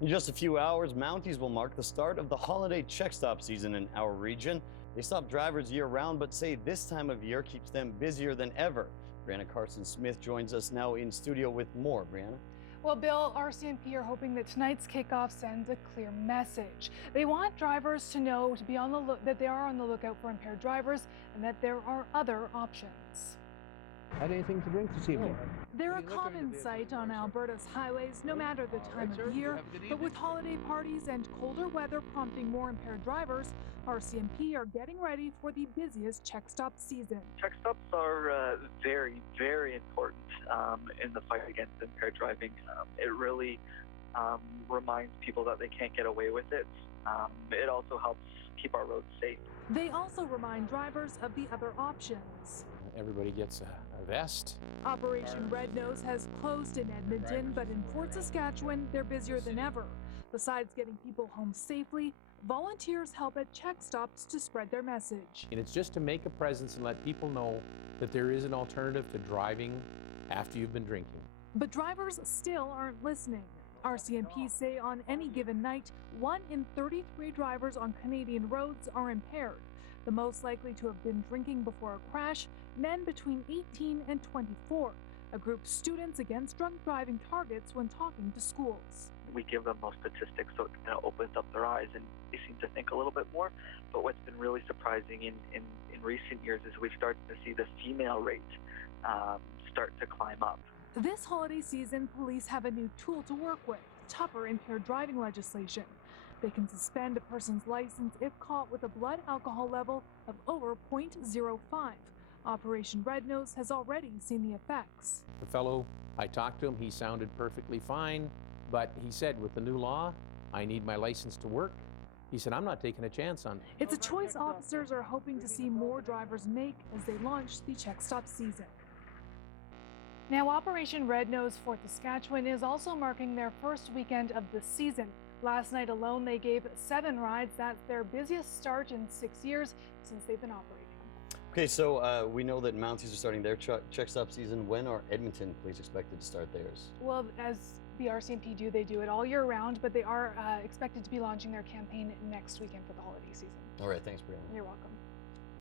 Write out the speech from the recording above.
In just a few hours, Mounties will mark the start of the holiday check stop season in our region. They stop drivers year-round, but say this time of year keeps them busier than ever. Brianna Carson-Smith joins us now in studio with more. Brianna? Well, Bill, RCMP are hoping that tonight's kickoff sends a clear message. They want drivers to know to be on the that they are on the lookout for impaired drivers and that there are other options. Had anything to drink this evening? They're a common sight on Alberta's highways, no matter the time of year. But with holiday parties and colder weather prompting more impaired drivers, RCMP are getting ready for the busiest check stop season. Check stops are very, very important in the fight against impaired driving. It really reminds people that they can't get away with it. It also helps keep our roads safe. They also remind drivers of the other options. Everybody gets a vest. Operation Red Nose has closed in Edmonton, but in Fort Saskatchewan, they're busier than ever. Besides getting people home safely, volunteers help at check stops to spread their message. And it's just to make a presence and let people know that there is an alternative to driving after you've been drinking. But drivers still aren't listening. RCMP say on any given night, 1 in 33 drivers on Canadian roads are impaired. The most likely to have been drinking before a crash, men between 18 and 24, a group students against drunk driving targets when talking to schools. We give them those statistics so it kind of opens up their eyes and they seem to think a little bit more. But what's been really surprising in recent years is we've started to see the female rate start to climb up. This holiday season, police have a new tool to work with, tougher impaired driving legislation. They can suspend a person's license if caught with a blood alcohol level of over 0.05. Operation Red Nose has already seen the effects. The fellow, I talked to him, he sounded perfectly fine, but he said with the new law, I need my license to work. He said, I'm not taking a chance on it. It's a choice officers are hoping to see more drivers make as they launch the check stop season. Now, Operation Red Nose Fort Saskatchewan is also marking their first weekend of the season. Last night alone, they gave 7 rides. That's their busiest start in 6 years since they've been operating. Okay, so we know that Mounties are starting their check stop season. When are Edmonton police expected to start theirs? Well, as the RCMP do, they do it all year round, but they are expected to be launching their campaign next weekend for the holiday season. All right, thanks, Brianna. You're welcome.